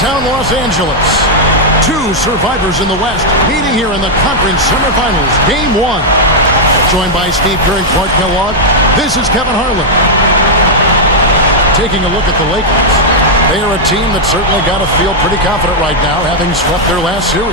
downtown Los Angeles. Two survivors in the West meeting here in the conference semifinals, Game 1. Joined by Steve Kerr and Clark Kellogg, this is Kevin Harlan. Taking a look at the Lakers, they are a team that certainly got to feel pretty confident right now, having swept their last series.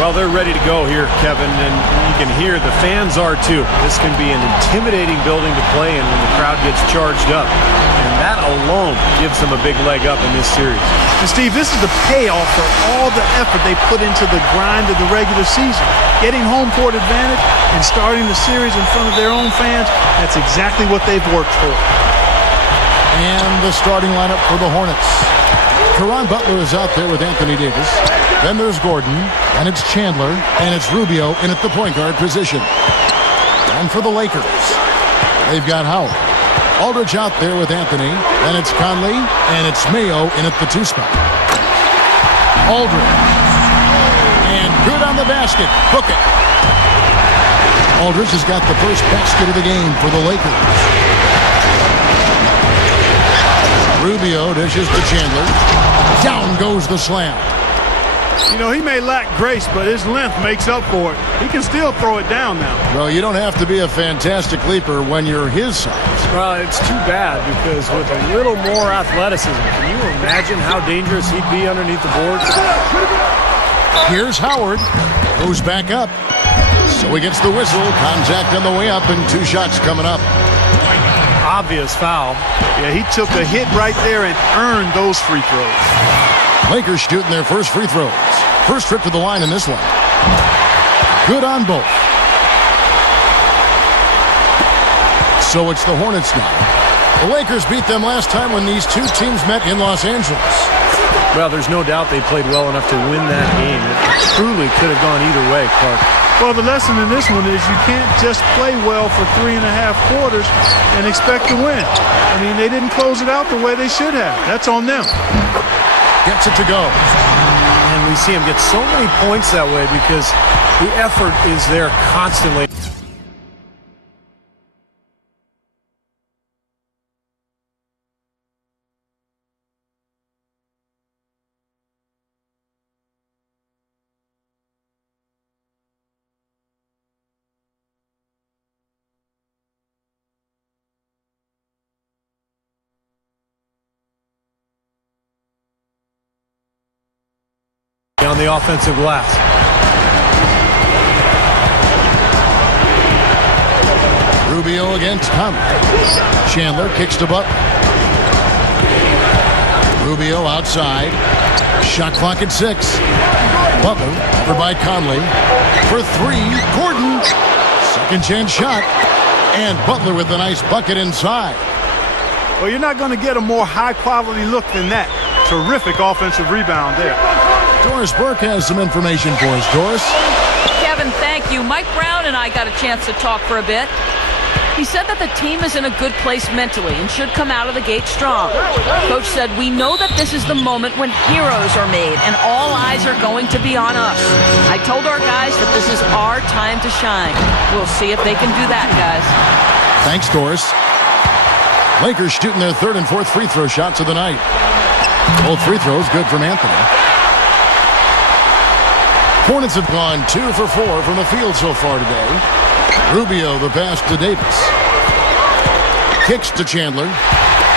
Well, they're ready to go here, Kevin, and you can hear the fans are too. This can be an intimidating building to play in when the crowd gets charged up. And that alone gives them a big leg up in this series. And Steve, this is the payoff for all the effort they put into the grind of the regular season. Getting home court advantage and starting the series in front of their own fans, that's exactly what they've worked for. And the starting lineup for the Hornets. Caron Butler is out there with Anthony Davis. Then there's Gordon, and it's Chandler, and it's Rubio in at the point guard position. And for the Lakers, they've got Howard. Aldridge out there with Anthony. Then it's Conley, and it's Mayo in at the 2 spot. Aldridge. And good on the basket. Book it. Aldridge has got the first basket of the game for the Lakers. Rubio dishes to Chandler. Down goes the slam. You know, he may lack grace, but his length makes up for it. He can still throw it down now. Well, you don't have to be a fantastic leaper when you're his size. Well, it's too bad because with a little more athleticism, can you imagine how dangerous he'd be underneath the boards? Here's Howard, goes back up. So he gets the whistle, contact on the way up, and 2 shots coming up. Obvious foul. Yeah, he took a hit right there and earned those free throws. Lakers shooting their first free throws. First trip to the line in this one. Good on both. So it's the Hornets now. The Lakers beat them last time when these two teams met in Los Angeles. Well, there's no doubt they played well enough to win that game. It truly could have gone either way, Clark. Well, the lesson in this one is you can't just play well for 3.5 quarters and expect to win. I mean, they didn't close it out the way they should have. That's on them. Gets it to go. And we see him get so many points that way because the effort is there constantly. On the offensive glass. Rubio against Conley. Chandler kicks to Butler. Rubio outside. Shot clock at 6. Butler covered by Conley. For 3, Gordon. Second chance shot. And Butler with a nice bucket inside. Well, you're not going to get a more high-quality look than that. Terrific offensive rebound there. Doris Burke has some information for us. Doris? Kevin, thank you. Mike Brown and I got a chance to talk for a bit. He said that the team is in a good place mentally and should come out of the gate strong. Coach said, we know that this is the moment when heroes are made and all eyes are going to be on us. I told our guys that this is our time to shine. We'll see if they can do that, guys. Thanks, Doris. Lakers shooting their 3rd and 4th free throw shots of the night. Both free throws good from Anthony. Hornets have gone 2 for 4 from the field so far today. Rubio the pass to Davis. Kicks to Chandler.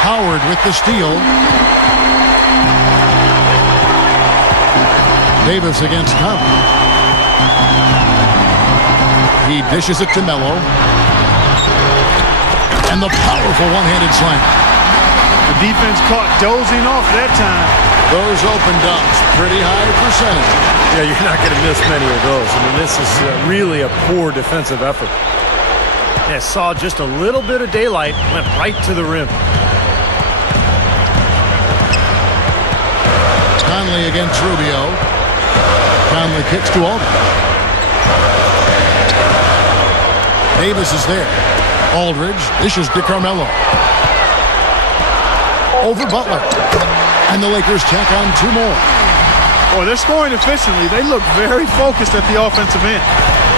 Howard with the steal. Davis against Conley. He dishes it to Melo. And the powerful one-handed slam. The defense caught dozing off that time. Those open dunks, pretty high percentage. Yeah, you're not going to miss many of those. I mean, this is really a poor defensive effort. Yeah, saw just a little bit of daylight, went right to the rim. Conley against Rubio. Conley kicks to Aldridge. Davis is there. Aldridge dishes to Carmelo. Over Butler. And the Lakers tack on 2 more. Boy, they're scoring efficiently. They look very focused at the offensive end.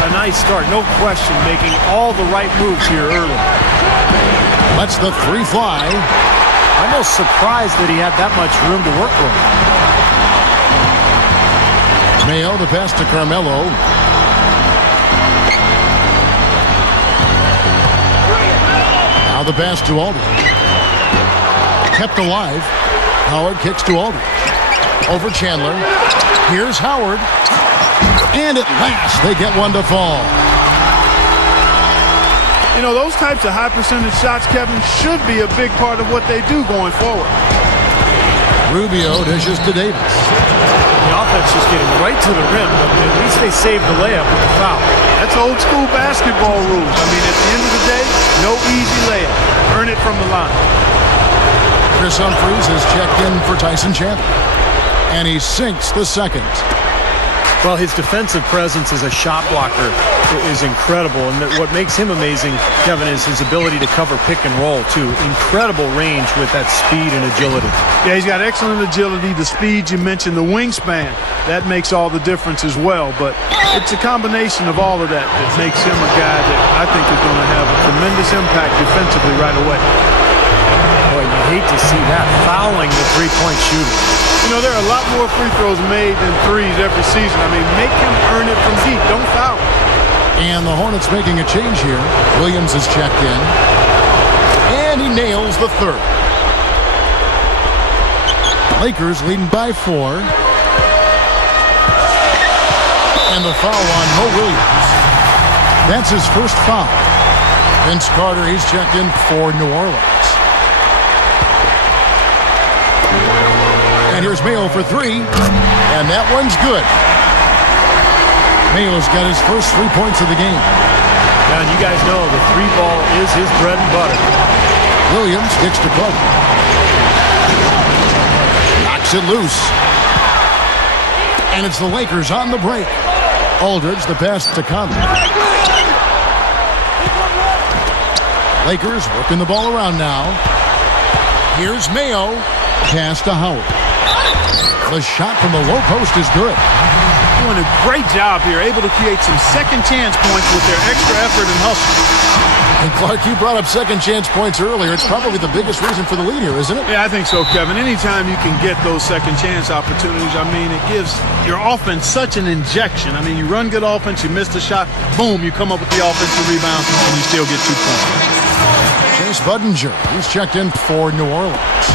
A nice start, no question, making all the right moves here early. Lets the 3 fly. Almost surprised that he had that much room to work with. Mayo, the pass to Carmelo. Now the pass to Aldridge. Kept alive. Howard kicks to Aldridge. Over Chandler. Here's Howard. And at last, they get one to fall. You know, those types of high percentage shots, Kevin, should be a big part of what they do going forward. Rubio dishes to Davis. The offense just getting right to the rim, but at least they saved the layup with the foul. That's old school basketball rules. I mean, at the end of the day, no easy layup. Earn it from the line. Chris Humphries is checked in for Tyson Chandler. And he sinks the second. Well, his defensive presence as a shot blocker is incredible. And what makes him amazing, Kevin, is his ability to cover pick and roll, too. Incredible range with that speed and agility. Yeah, he's got excellent agility. The speed you mentioned, the wingspan, that makes all the difference as well. But it's a combination of all of that that makes him a guy that I think is going to have a tremendous impact defensively right away. Boy, you hate to see that, fouling the three-point shooter. You know, there are a lot more free throws made than threes every season. I mean, make him earn it from deep. Don't foul. And the Hornets making a change here. Williams is checked in. And he nails the third. Lakers leading by 4. And the foul on Mo Williams. That's his first foul. Vince Carter, he's checked in for New Orleans. And here's Mayo for 3. And that one's good. Mayo's got his first 3 points of the game. Now, you guys know the three ball is his bread and butter. Williams kicks to Butler. Knocks it loose. And it's the Lakers on the break. Aldridge, the pass to Conley. Lakers working the ball around now. Here's Mayo. Pass to Howard. The shot from the low post is good. Doing a great job here, able to create some second chance points with their extra effort and hustle. And Clark, you brought up second chance points earlier. It's probably the biggest reason for the lead here, isn't it? Yeah, I think so, Kevin. Anytime you can get those second chance opportunities, I mean, it gives your offense such an injection. I mean, you run good offense, you miss the shot, boom, you come up with the offensive rebound, and you still get 2 points. Chase Budinger, he's checked in for New Orleans.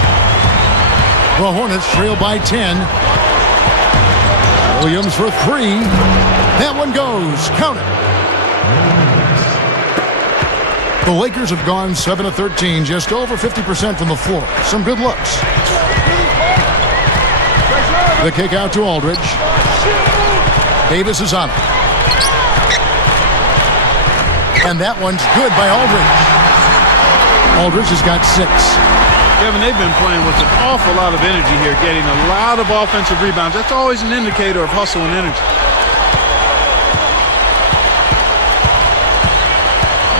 The Hornets trail by 10. Williams for 3. That one goes. Count it. The Lakers have gone 7 of 13, just over 50% from the floor. Some good looks. The kick out to Aldridge. Davis is on it. And that one's good by Aldridge. Aldridge has got 6. Kevin, they've been playing with an awful lot of energy here, getting a lot of offensive rebounds. That's always an indicator of hustle and energy.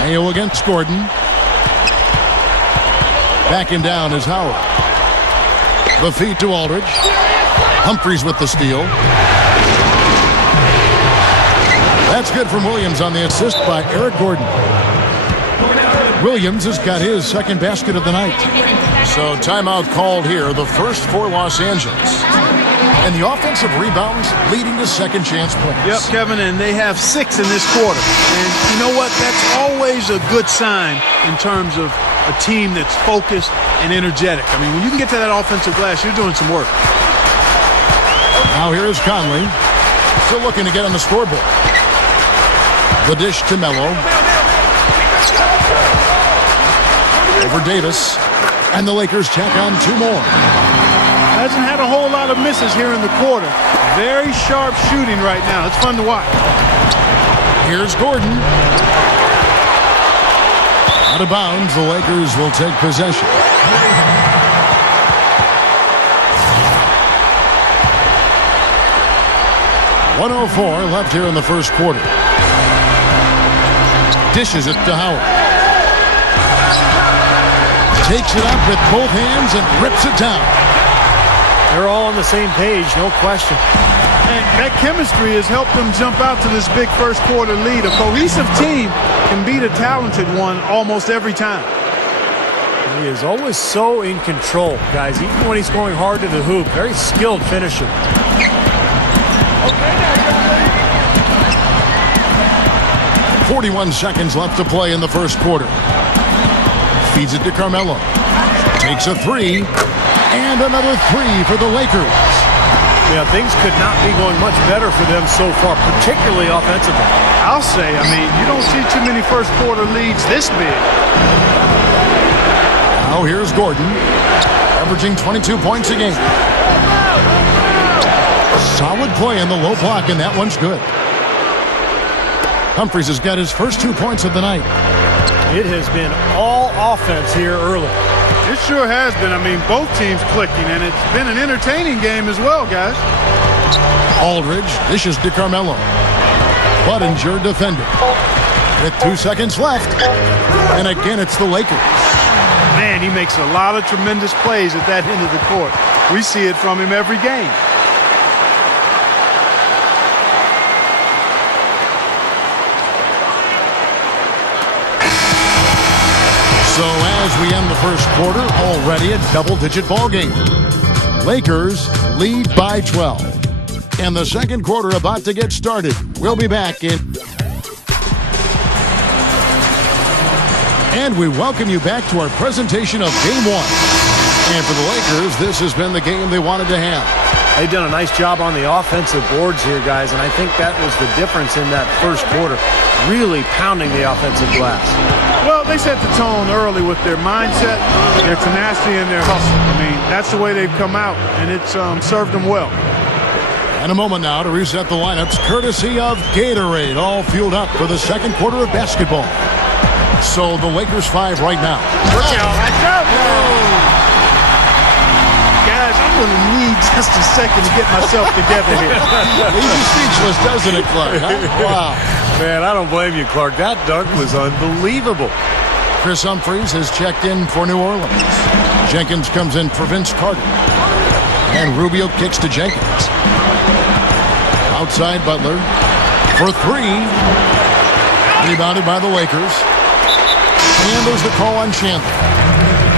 Mayo against Gordon. Backing down is Howard. The feed to Aldridge. Humphries with the steal. That's good from Williams on the assist by Eric Gordon. Williams has got his second basket of the night. So timeout called here, the first for Los Angeles. And the offensive rebounds leading to second chance points. Yep, Kevin, and they have 6 in this quarter. And you know what? That's always a good sign in terms of a team that's focused and energetic. I mean, when you can get to that offensive glass, you're doing some work. Now here is Conley. Still looking to get on the scoreboard. The dish to Melo. Over Davis. And the Lakers tack on 2 more. Hasn't had a whole lot of misses here in the quarter. Very sharp shooting right now. It's fun to watch. Here's Gordon. Out of bounds, the Lakers will take possession. .104 left here in the first quarter. Dishes it to Howard. Takes it up with both hands and rips it down. They're all on the same page, no question. And that chemistry has helped them jump out to this big first quarter lead. A cohesive team can beat a talented one almost every time. He is always so in control, guys, even when he's going hard to the hoop. Very skilled finisher. 41 seconds left to play in the first quarter. Feeds it to Carmelo. Takes a three. And another three for the Lakers. Yeah, things could not be going much better for them so far, particularly offensively. I'll say, you don't see too many first quarter leads this big. Now here's Gordon, averaging 22 points a game. Solid play in the low block, and that one's good. Humphries has got his first 2 points of the night. It has been all offense here early. It sure has been. Both teams clicking, and it's been an entertaining game as well, guys. Aldridge dishes to Carmelo. Budinger defended. With 2 seconds left. And again, it's the Lakers. Man, he makes a lot of tremendous plays at that end of the court. We see it from him every game. So as we end the first quarter, already a double-digit ball game. Lakers lead by 12. And the second quarter about to get started. We'll be back in. And we welcome you back to our presentation of Game 1. And for the Lakers, this has been the game they wanted to have. They've done a nice job on the offensive boards here, guys, and I think that was the difference in that first quarter, really pounding the offensive glass. Well, they set the tone early with their mindset, their tenacity, and their hustle. That's the way they've come out, and it's served them well. And a moment now to reset the lineups, courtesy of Gatorade, all fueled up for the second quarter of basketball. So the Lakers 5 right now. Watch out. Guys, I'm going to need just a second to get myself together here. Leaves you speechless, doesn't it, Clark? Huh? Wow. Man, I don't blame you, Clark. That dunk was unbelievable. Chris Humphries has checked in for New Orleans. Jenkins comes in for Vince Carter. And Rubio kicks to Jenkins. Outside Butler for three. Rebounded by the Lakers. And there's the call on Chandler.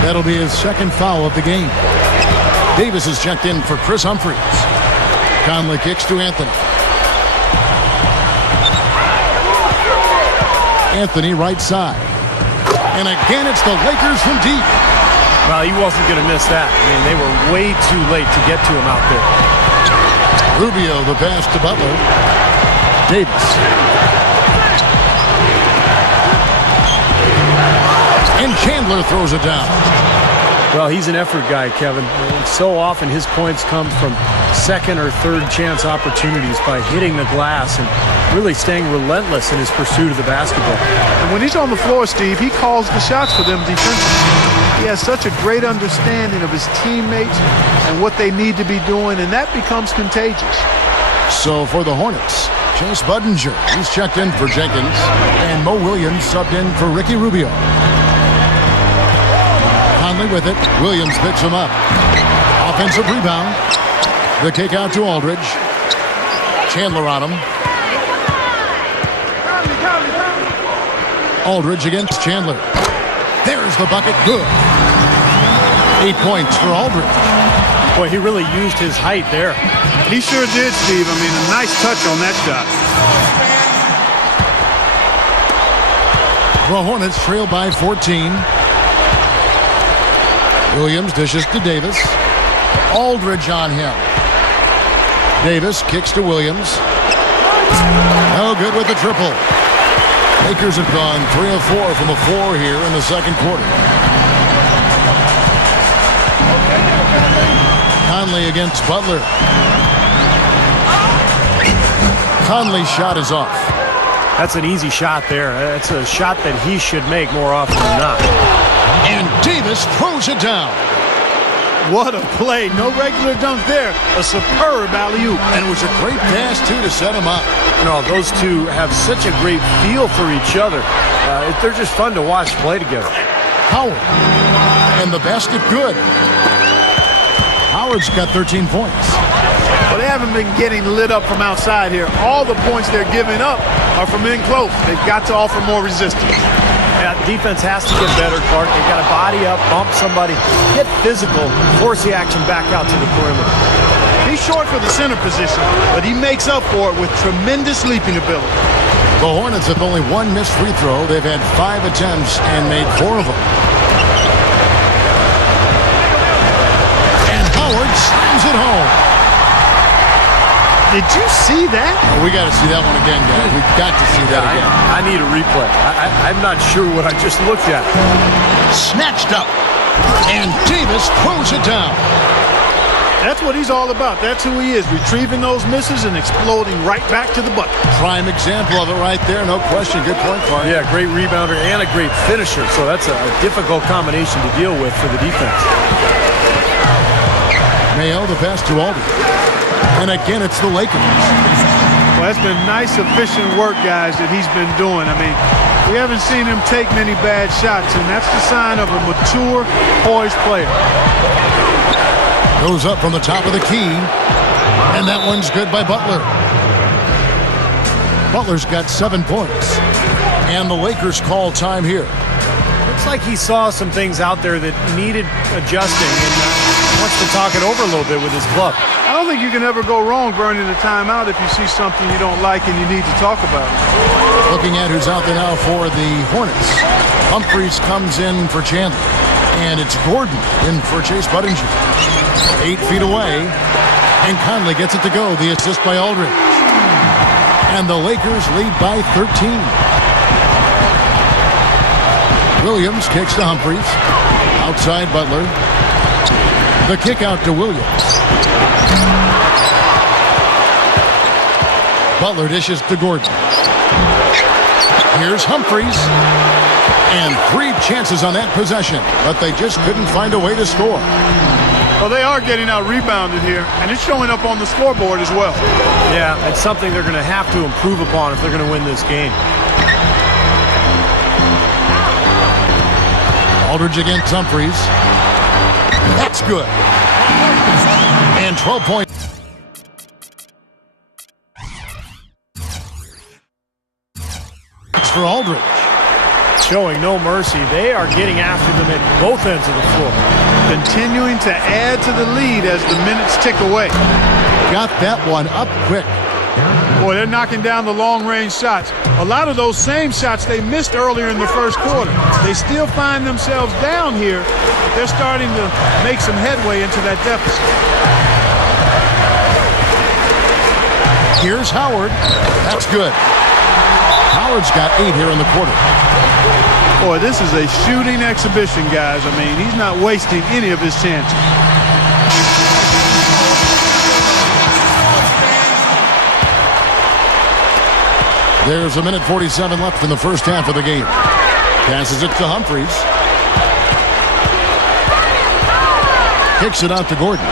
That'll be his second foul of the game. Davis is checked in for Chris Humphries. Conley kicks to Anthony. Anthony right side. And again, it's the Lakers from deep. Well, he wasn't going to miss that. They were way too late to get to him out there. Rubio, the pass to Butler. Davis. And Chandler throws it down. Well, he's an effort guy, Kevin. And so often his points come from second or third chance opportunities by hitting the glass and really staying relentless in his pursuit of the basketball. And when he's on the floor, Steve, he calls the shots for them defensively. He has such a great understanding of his teammates and what they need to be doing, and that becomes contagious. So for the Hornets, Chase Budinger, he's checked in for Jenkins, and Mo Williams subbed in for Ricky Rubio. Conley with it. Williams picks him up. Offensive rebound. The kick out to Aldridge. Chandler on him. Aldridge against Chandler. There's the bucket. Good. 8 points for Aldridge. Boy, he really used his height there. He sure did, Steve. A nice touch on that shot. The Hornets trail by 14. Williams dishes to Davis. Aldridge on him. Davis kicks to Williams. No good with the triple. Lakers have gone 3 of 4 from the floor here in the second quarter. Conley against Butler. Conley's shot is off. That's an easy shot there. That's a shot that he should make more often than not. And Davis throws it down. What a play. No regular dunk there. A superb alley-oop. And it was a great pass, too, to set him up. No, those two have such a great feel for each other. They're just fun to watch play together. Howard. And the basket good. Howard's got 13 points. Well, they haven't been getting lit up from outside here. All the points they're giving up are from in close. They've got to offer more resistance. Yeah, defense has to get better, Clark. They've got to body up, bump somebody, get physical, force the action back out to the perimeter. He's short for the center position, but he makes up for it with tremendous leaping ability. The Hornets have only one missed free throw. They've had 5 attempts and made 4 of them. And Howard slams it home. Did you see that? Oh, we got to see that one again, guys. We've got to see that again. I need a replay. I'm not sure what I just looked at. Snatched up. And Davis throws it down. That's what he's all about. That's who he is, retrieving those misses and exploding right back to the bucket. Prime example of it right there, no question. Good point, Clark. Yeah, great rebounder and a great finisher, so that's a difficult combination to deal with for the defense. Mayo, the pass to Aldridge. And again, it's the Lakers. Well, that's been nice, efficient work, guys, that he's been doing. I mean, we haven't seen him take many bad shots, and that's the sign of a mature, poised player. Goes up from the top of the key. And that one's good by Butler. Butler's got 7 points. And the Lakers call time here. Looks like he saw some things out there that needed adjusting and wants to talk it over a little bit with his club. I don't think you can ever go wrong burning a timeout if you see something you don't like and you need to talk about it. Looking at who's out there now for the Hornets. Humphries comes in for Chandler. And it's Gordon in for Chase Budinger. 8 feet away. And Conley gets it to go. The assist by Aldridge. And the Lakers lead by 13. Williams kicks to Humphries. Outside Butler. The kick out to Williams. Butler dishes to Gordon. Here's Humphries. And 3 chances on that possession, but they just couldn't find a way to score. Well, they are getting out rebounded here, and it's showing up on the scoreboard as well. Yeah, it's something they're going to have to improve upon if they're going to win this game. Aldridge against Humphries. That's good. And 12 points for Aldridge. Showing no mercy. They are getting after them at both ends of the floor. Continuing to add to the lead as the minutes tick away. Got that one up quick. Boy, they're knocking down the long-range shots. A lot of those same shots they missed earlier in the first quarter. They still find themselves down here, but they're starting to make some headway into that deficit. Here's Howard. That's good. Howard's got 8 here in the quarter. Boy, this is a shooting exhibition, guys. I mean, he's not wasting any of his chances. There's 1:47 left in the first half of the game. Passes it to Humphries. Kicks it out to Gordon.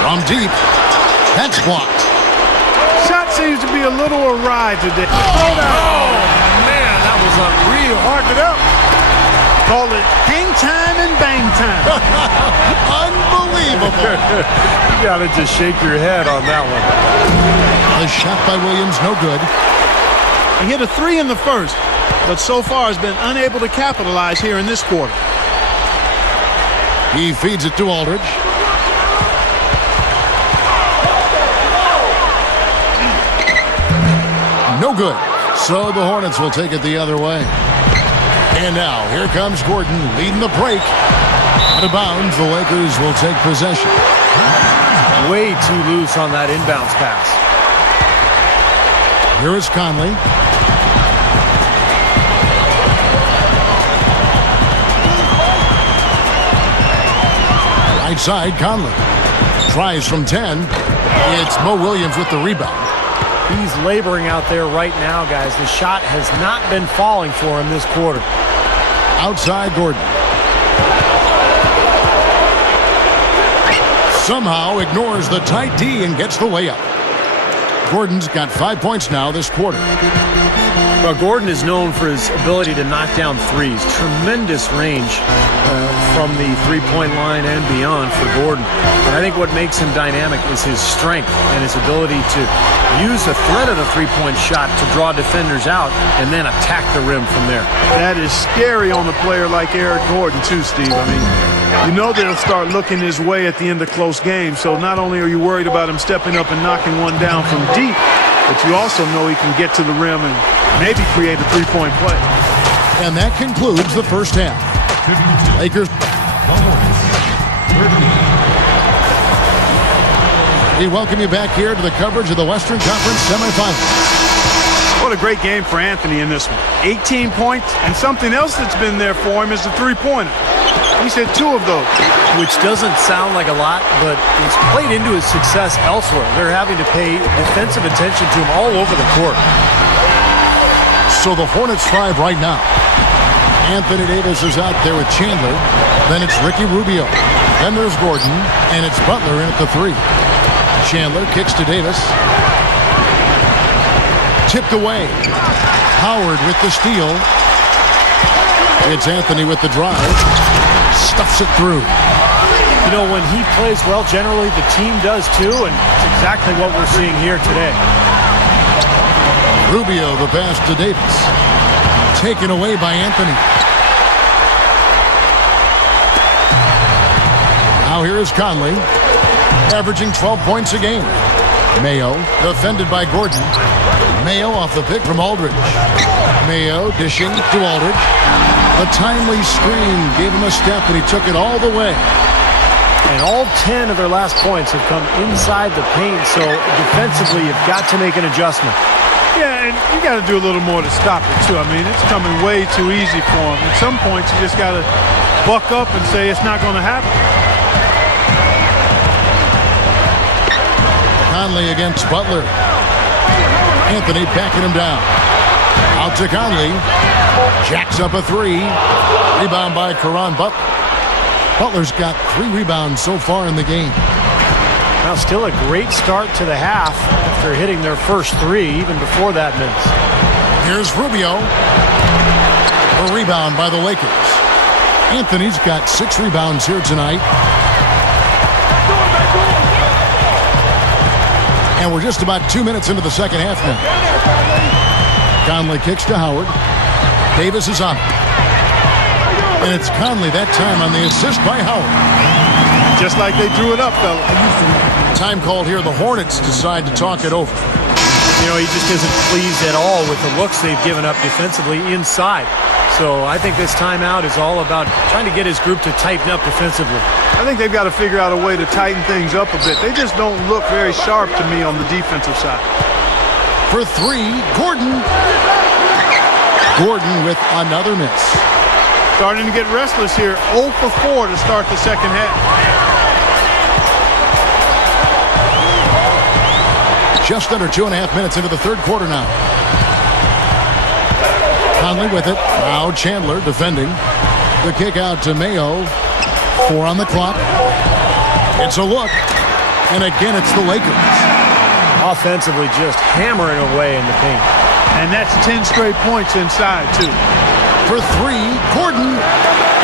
From deep. That's blocked. Shot seems to be a little awry today. Oh, man, that was unreal. Mark it up. Call it hang time and bang time. Unbelievable. You got to just shake your head on that one. The shot by Williams, no good. He hit a 3 in the first, but so far has been unable to capitalize here in this quarter. He feeds it to Aldridge. No good. So the Hornets will take it the other way. And now, here comes Gordon leading the break. Out of bounds, the Lakers will take possession. Way too loose on that inbounds pass. Here is Conley. Right side, Conley. Tries from 10. It's Mo Williams with the rebound. He's laboring out there right now, guys. The shot has not been falling for him this quarter. Outside Gordon. Somehow ignores the tight D and gets the layup. Gordon's got 5 points now this quarter. Well, Gordon is known for his ability to knock down threes. Tremendous range from the three-point line and beyond for Gordon. And I think what makes him dynamic is his strength and his ability to use the threat of the three-point shot to draw defenders out and then attack the rim from there. That is scary on a player like Eric Gordon, too, Steve. I mean, you know they'll start looking his way at the end of close games. So not only are you worried about him stepping up and knocking one down from deep, but you also know he can get to the rim and maybe create a three-point play. And that concludes the first half. Lakers. We welcome you back here to the coverage of the Western Conference semifinals. What a great game for Anthony in this one. 18 points, and something else that's been there for him is the three-pointer. He's hit 2 of those. Which doesn't sound like a lot, but it's played into his success elsewhere. They're having to pay defensive attention to him all over the court. So the Hornets 5 right now. Anthony Davis is out there with Chandler. Then it's Ricky Rubio. Then there's Gordon, and it's Butler in at the 3. Chandler kicks to Davis. Tipped away. Howard with the steal. It's Anthony with the drive. Stuffs it through. You know, when he plays well, generally the team does too, and it's exactly what we're seeing here today. Rubio, the pass to Davis. Taken away by Anthony. Now here is Conley, averaging 12 points a game. Mayo, defended by Gordon. Mayo off the pick from Aldridge. Mayo dishing to Aldridge. A timely screen gave him a step, and he took it all the way. And all 10 of their last points have come inside the paint, so defensively you've got to make an adjustment. Yeah, and you got to do a little more to stop it, too. I mean, it's coming way too easy for him. At some points, you just got to buck up and say it's not going to happen. Conley against Butler. Anthony backing him down. Out to Conley. Jacks up a 3. Rebound by Caron Butler. Butler's got 3 rebounds so far in the game. Now still a great start to the half after hitting their first 3 even before that miss. Here's Rubio. A rebound by the Lakers. Anthony's got 6 rebounds here tonight. And we're just about 2 minutes into the second half now. Conley kicks to Howard. Davis is on it. And it's Conley that time on the assist by Howard. Just like they drew it up, fella. Time called here. The Hornets decide to talk it over. You know, he just isn't pleased at all with the looks they've given up defensively inside. So I think this timeout is all about trying to get his group to tighten up defensively. I think they've got to figure out a way to tighten things up a bit. They just don't look very sharp to me on the defensive side. For 3, Gordon. Gordon with another miss. Starting to get restless here. 0 for 4 to start the second half. Just under 2.5 minutes into the third quarter now. Conley with it. Now Chandler defending. The kick out to Mayo. 4 on the clock. It's a look. And again, it's the Lakers. Offensively just hammering away in the paint. And that's 10 straight points inside, too. For 3, Gordon.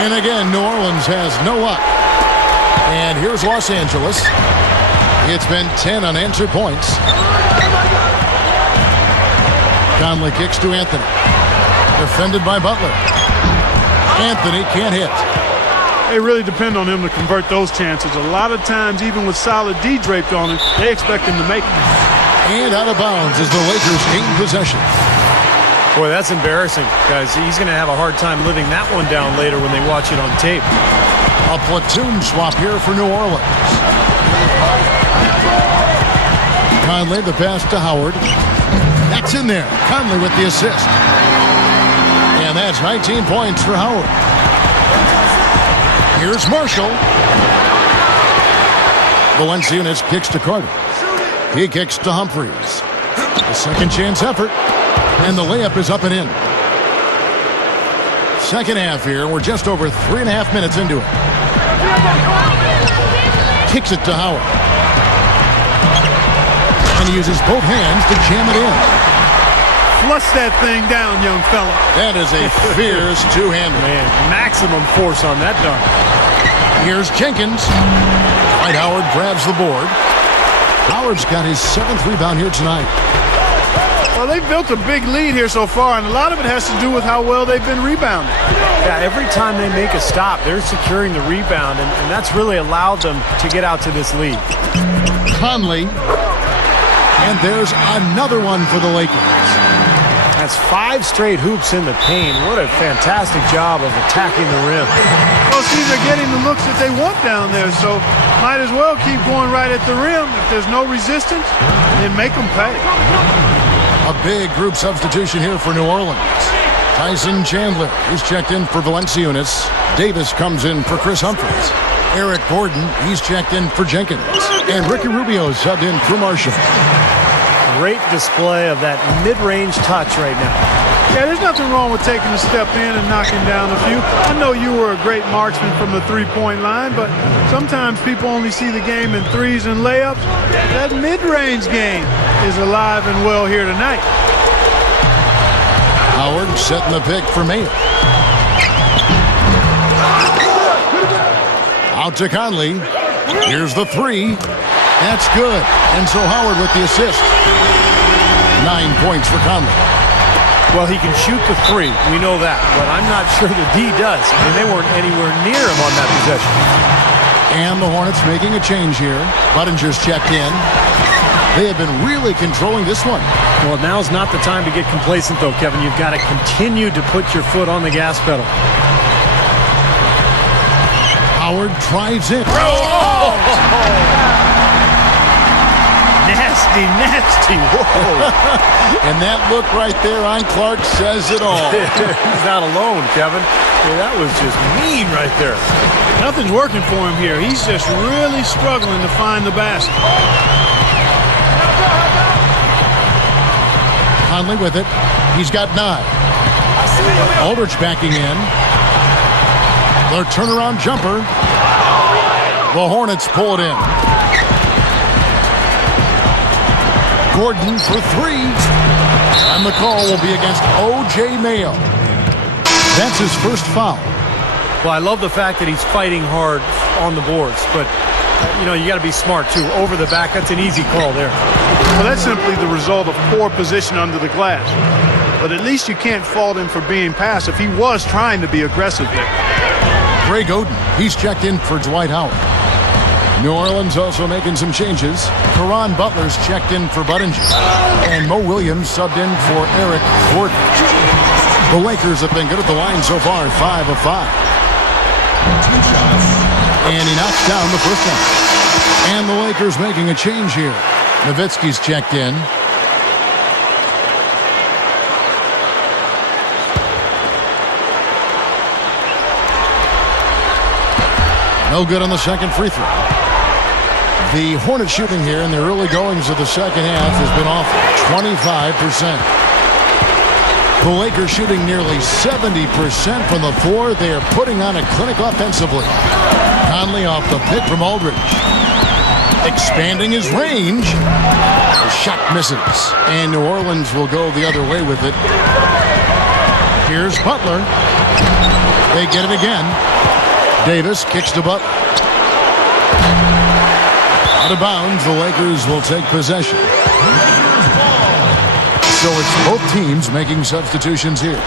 And again, New Orleans has no luck. And here's Los Angeles. It's been 10 unanswered points. Conley kicks to Anthony. Defended by Butler. Anthony can't hit. They really depend on him to convert those chances. A lot of times, even with solid D draped on him, they expect him to make it. And out of bounds as the Lakers gain possession. Boy, that's embarrassing, guys. He's going to have a hard time living that one down later when they watch it on tape. A platoon swap here for New Orleans. Conley, the pass to Howard. That's in there. Conley with the assist. And that's 19 points for Howard. Here's Marshall. Valanciunas kicks to Carter. He kicks to Humphries. A second chance effort. And the layup is up and in. Second half here. We're just over 3.5 minutes into it. Kicks it to Howard. And he uses both hands to jam it in. Flush that thing down, young fella. That is a fierce two-hander. Man, maximum force on that dunk. Here's Jenkins. Dwight Howard grabs the board. Howard's got his 7th rebound here tonight. Well, they've built a big lead here so far, and a lot of it has to do with how well they've been rebounding. Yeah, every time they make a stop, they're securing the rebound, and that's really allowed them to get out to this lead. Conley. And there's another one for the Lakers. That's 5 straight hoops in the paint. What a fantastic job of attacking the rim. Well, see, they're getting the looks that they want down there, so might as well keep going right at the rim. If there's no resistance, then make them pay. A big group substitution here for New Orleans. Tyson Chandler is checked in for Valanciunas. Davis comes in for Chris Humphries. Eric Gordon, he's checked in for Jenkins. And Ricky Rubio subbed in for Marshall. Great display of that mid-range touch right now. Yeah, there's nothing wrong with taking a step in and knocking down a few. I know you were a great marksman from the three-point line, but sometimes people only see the game in threes and layups. That mid-range game is alive and well here tonight. Howard setting the pick for Mayer. Out to Conley. Here's the three. That's good. And so Howard with the assist. 9 points for Conley. Well, he can shoot the three. We know that. But I'm not sure the D does. I mean, they weren't anywhere near him on that possession. And the Hornets making a change here. Buttinger's checked in. They have been really controlling this one. Well, now's not the time to get complacent, though, Kevin. You've got to continue to put your foot on the gas pedal. Howard drives in. Oh! Nasty, nasty. Whoa. And that look right there on Clark says it all. He's not alone, Kevin. Yeah, that was just mean right there. Nothing's working for him here. He's just really struggling to find the basket. Conley with it. He's got 9. Aldridge backing in. Their turnaround jumper. The Hornets pull it in. Gordon for 3. And the call will be against O.J. Mayo. That's his first foul. Well, I love the fact that he's fighting hard on the boards, but you know, you got to be smart too. Over the back, that's an easy call there. Well, that's simply the result of poor position under the glass. But at least you can't fault him for being passive. He was trying to be aggressive there. Greg Oden, he's checked in for Dwight Howard. New Orleans also making some changes. Caron Butler's checked in for Buttinger. And Mo Williams subbed in for Eric Gordon. The Lakers have been good at the line so far, 5 of 5. And he knocks down the first one. And the Lakers making a change here. Nowitzki's checked in. No good on the second free throw. The Hornets shooting here in the early goings of the second half has been off 25%. The Lakers shooting nearly 70% from the floor. They are putting on a clinic offensively. Conley off the pick from Aldridge. Expanding his range. The shot misses. And New Orleans will go the other way with it. Here's Butler. They get it again. Davis kicks to Butler. Out of bounds, the Lakers will take possession. So it's both teams making substitutions here.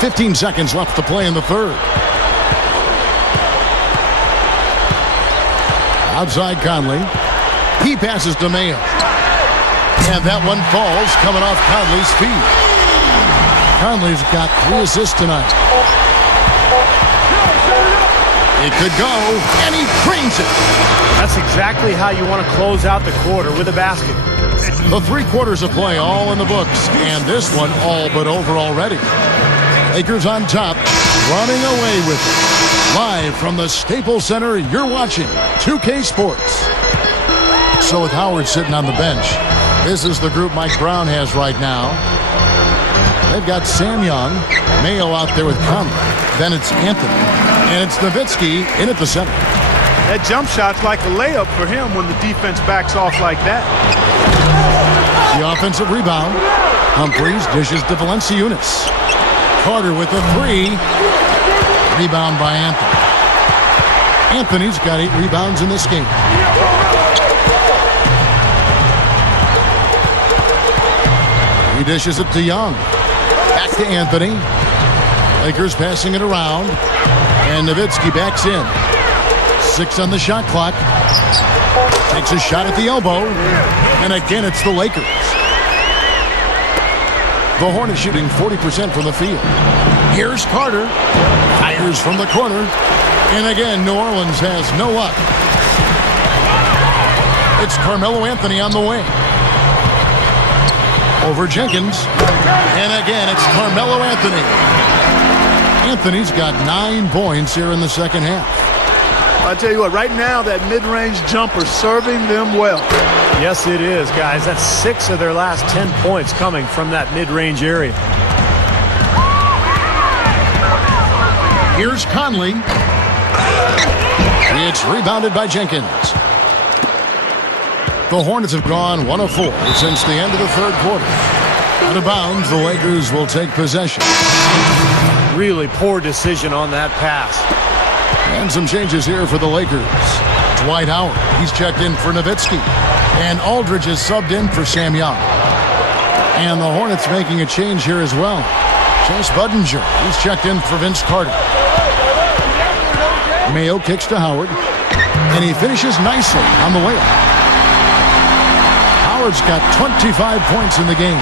"15 seconds left to play in the third. Outside Conley. He passes to Mayo. And that one falls coming off Conley's feet. Conley's got 3 assists tonight. It could go, and he drains it. That's exactly how you want to close out the quarter, with a basket. The 3 quarters of play all in the books, and this one all but over already. Lakers on top, running away with it. Live from the Staples Center, you're watching 2K Sports. So with Howard sitting on the bench, this is the group Mike Brown has right now. They've got Sam Young, Mayo out there with Conley. Then it's Anthony, and it's Nowitzki in at the center. That jump shot's like a layup for him when the defense backs off like that. The offensive rebound. Humphries dishes to Valanciunas. Carter with the three. Rebound by Anthony. Anthony's got 8 rebounds in this game. He dishes it to Young. Back to Anthony. Lakers passing it around. And Nowitzki backs in. 6 on the shot clock. Takes a shot at the elbow. And again, it's the Lakers. The Hornets shooting 40% from the field. Here's Carter. Fires from the corner. And again, New Orleans has no luck. It's Carmelo Anthony on the wing. Over Jenkins. And again, it's Carmelo Anthony. Anthony's got 9 points here in the second half. I tell you what, right now that mid-range jumper serving them well. Yes, it is, guys. That's 6 of their last 10 points coming from that mid-range area. Here's Conley. It's rebounded by Jenkins. The Hornets have gone 1 of 4 since the end of the third quarter. Out of bounds, the Lakers will take possession. Really poor decision on that pass. And some changes here for the Lakers. Dwight Howard, he's checked in for Nowitzki. And Aldridge is subbed in for Sam Young. And the Hornets making a change here as well. Chase Budinger, he's checked in for Vince Carter. Mayo kicks to Howard. And he finishes nicely on the layup. Howard's got 25 points in the game.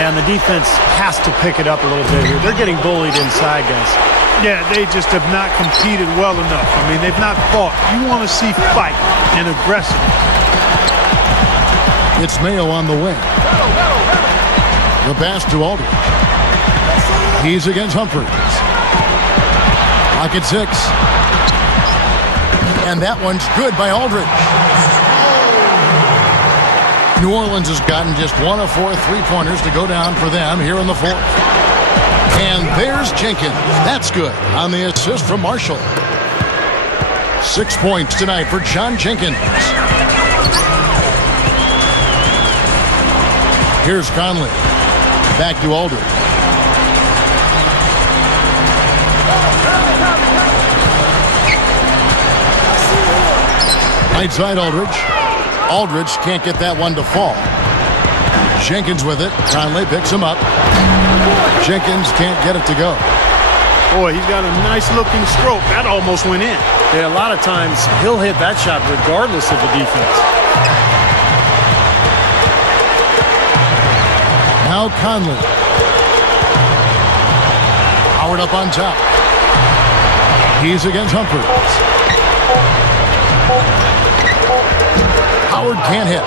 And the defense has to pick it up a little bit here. They're getting bullied inside, guys. Yeah, they just have not competed well enough. I mean, they've not fought. You want to see fight and aggression. It's Mayo on the wing. The pass to Aldridge. He's against Humphries. Clock at 6. And that one's good by Aldridge. New Orleans has gotten just 1 of 4 3-pointers to go down for them here in the fourth. And there's Jenkins. That's good on the assist from Marshall. 6 points tonight for John Jenkins. Here's Conley. Back to Aldridge. Right side Aldridge. Aldridge can't get that one to fall. Jenkins with it. Conley picks him up. Jenkins can't get it to go. Boy, he's got a nice-looking stroke. That almost went in. Yeah, a lot of times he'll hit that shot regardless of the defense. Now Conley. Howard up on top. He's against Humphries. Howard can't hit.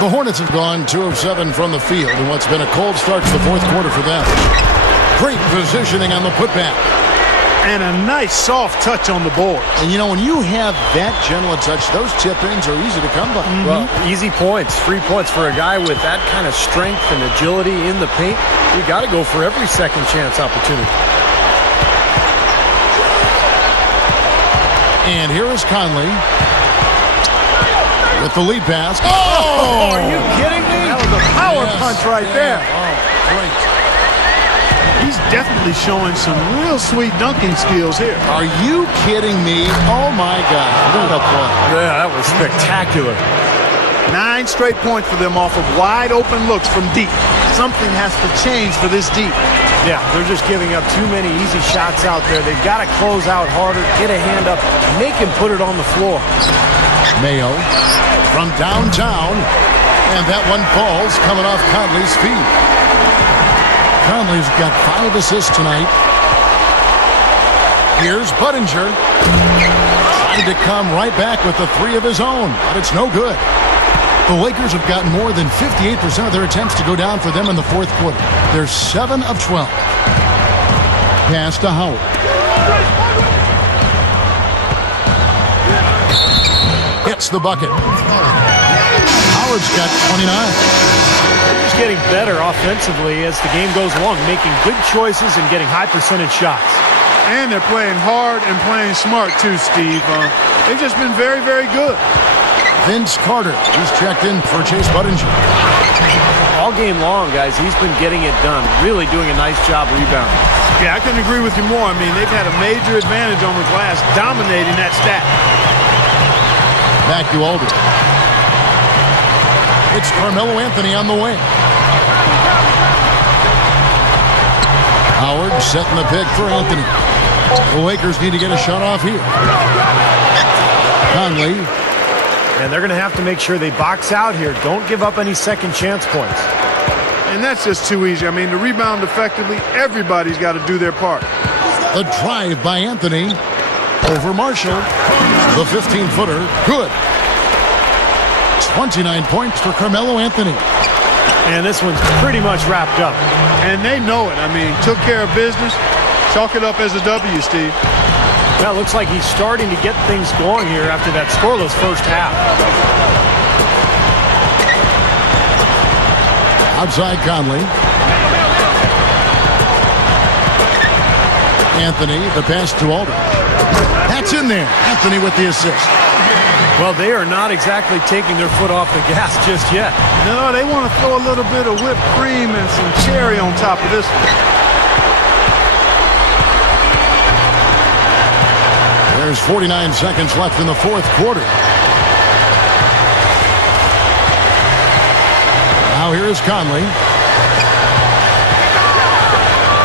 The Hornets have gone 2 of 7 from the field in what's been a cold start to the fourth quarter for them. Great positioning on the putback. And a nice soft touch on the board. And you know, when you have that gentle a touch, those tip-ins are easy to come by. Well, easy points, free points for a guy with that kind of strength and agility in the paint. You got to go for every second chance opportunity. And here is Conley with the lead pass. Oh, are you kidding me? That was a power punch right there. Oh, great. He's definitely showing some real sweet dunking skills here. Are you kidding me? Oh, my God. What a play. Yeah, that was spectacular. 9 straight points for them off of wide open looks from deep. Something has to change for this deep. Yeah, they're just giving up too many easy shots out there. They've got to close out harder, get a hand up, make him put it on the floor. Mayo from downtown, and that one falls coming off Conley's feet. Conley's got 5 assists tonight. Here's Budinger. Trying to come right back with the 3 of his own, but it's no good. The Lakers have gotten more than 58% of their attempts to go down for them in the fourth quarter. They're 7 of 12. Pass to Howard. Hits the bucket. Howard Howard's got 29. They're just getting better offensively as the game goes along, making good choices and getting high percentage shots. And they're playing hard and playing smart too, Steve. They've just been very, very good. Vince Carter, he's checked in for Chase Budinger. All game long, guys, he's been getting it done. Really doing a nice job rebounding. Yeah, I couldn't agree with you more. I mean, they've had a major advantage on the glass, dominating that stat. Back to Aldridge. It's Carmelo Anthony on the wing. Howard setting the pick for Anthony. The Lakers need to get a shot off here. Conley. And they're going to have to make sure they box out here. Don't give up any second chance points. And that's just too easy. I mean, to rebound effectively, everybody's got to do their part. The drive by Anthony over Marshall. The 15-footer, good. 29 points for Carmelo Anthony. And this one's pretty much wrapped up. And they know it. I mean, took care of business. Chalk it up as a W, Steve. Well, it looks like he's starting to get things going here after that scoreless first half. Outside Conley. Anthony, the pass to Aldridge. That's in there. Anthony with the assist. Well, they are not exactly taking their foot off the gas just yet. No, they want to throw a little bit of whipped cream and some cherry on top of this one. There's 49 seconds left in the fourth quarter. Now here is Conley.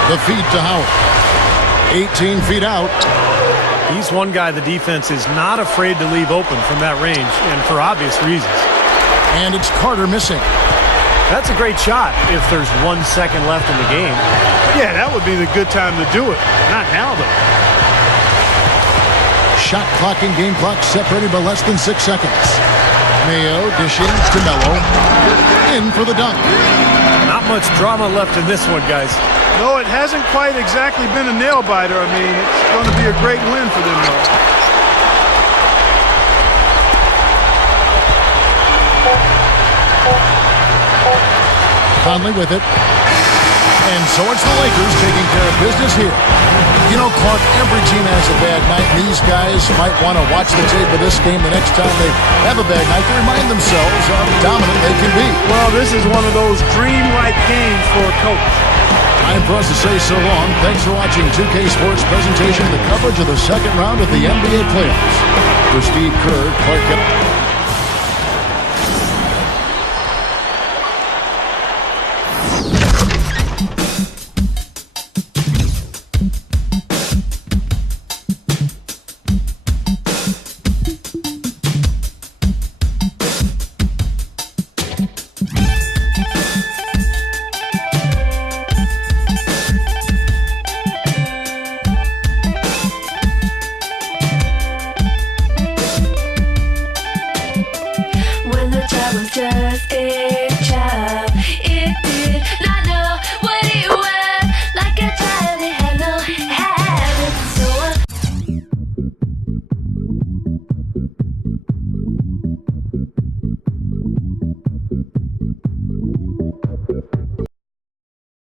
The feed to Howard. 18 feet out. He's one guy the defense is not afraid to leave open from that range, and for obvious reasons. And it's Carter missing. That's a great shot if there's 1 second left in the game. Yeah, that would be the good time to do it. Not now, though. Shot clock and game clock separated by less than 6 seconds. Mayo dishing to Melo. In for the dunk. Not much drama left in this one, guys. No, it hasn't quite exactly been a nail-biter. I mean, it's going to be a great win for them, though. Conley with it. And so it's the Lakers taking care of business here. You know, Clark, every team has a bad night, and these guys might want to watch the tape of this game the next time they have a bad night to remind themselves how dominant they can be. Well, this is one of those dream-like games for a coach. Time for us to say so long. Thanks for watching 2K Sports presentation of the coverage of the second round of the NBA playoffs. For Steve Kerr, Clark Kent.